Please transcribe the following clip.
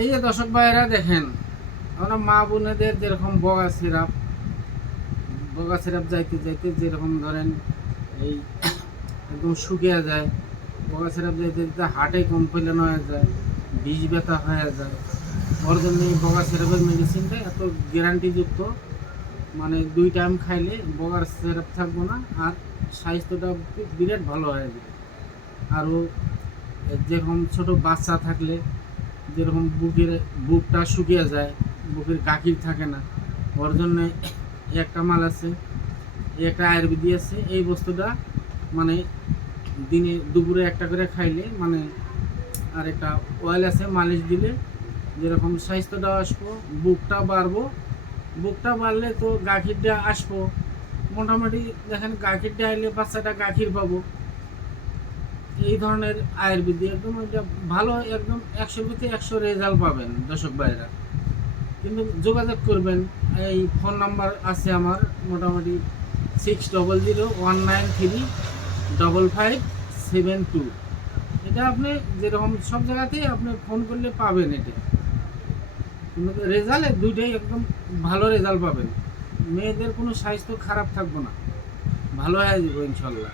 এই যে দর্শক ভাইয়েরা দেখেন, আমরা মা বোনেদের যেরকম বগা সিরাপ যাইতে যাইতে যেরকম ধরেন এই একদম শুকিয়ে যায়, বগা সিরাপ যাইতে যাইতে হার্টে কমপ্লেন হয়ে যায়, বিষ ব্যথা হয়ে যায়। ওর জন্য এই বগা সিরাপের মেডিসিনটা এত গ্যারান্টিযুক্ত, মানে 2 টাইম খাইলে বগার সিরাপ থাকবো না, আর স্বাস্থ্যটা বিরাট ভালো হয়ে যাবে। আরও যেরকম ছোট বাচ্চা থাকলে যেরকম বুকটা শুকিয়ে যায়, বুকের কাকির থাকে না, ওর জন্য একটা মাল আছে, একটা আয়ুর্বেদিক আছে। এই বস্তুটা মানে দিনে দুপুরে একটা করে খাইলে, মানে আর একটা অয়েল আছে, মালিশ দিলে যেরকম স্বাস্থ্যটা আসবো, বুকটা বাড়বো, বুকটা বাড়লে তো গাখিরটা আসবো। মোটামুটি দেখেন গাখিরটা আইলে বাচ্চাটা গাখির পাবো। এই ধরনের আয়ুর্বেদিক একদম এটা ভালো, একদম 100 ভিতরে 100 রেজাল্ট পাবেন দর্শক ভাইরা। কিন্তু যোগাযোগ করবেন, এই ফোন নাম্বার আছে আমার, মোটামুটি 6001935572। এটা আপনি যেরকম সব জায়গাতেই আপনি ফোন করলে পাবেন এটা। কিন্তু রেজাল্ট দুইটাই একদম ভালো রেজাল্ট পাবেন। মেয়েদের কোনো স্বাস্থ্য খারাপ থাকবে না, ভালো হয়ে যাবে ইনশাল্লাহ।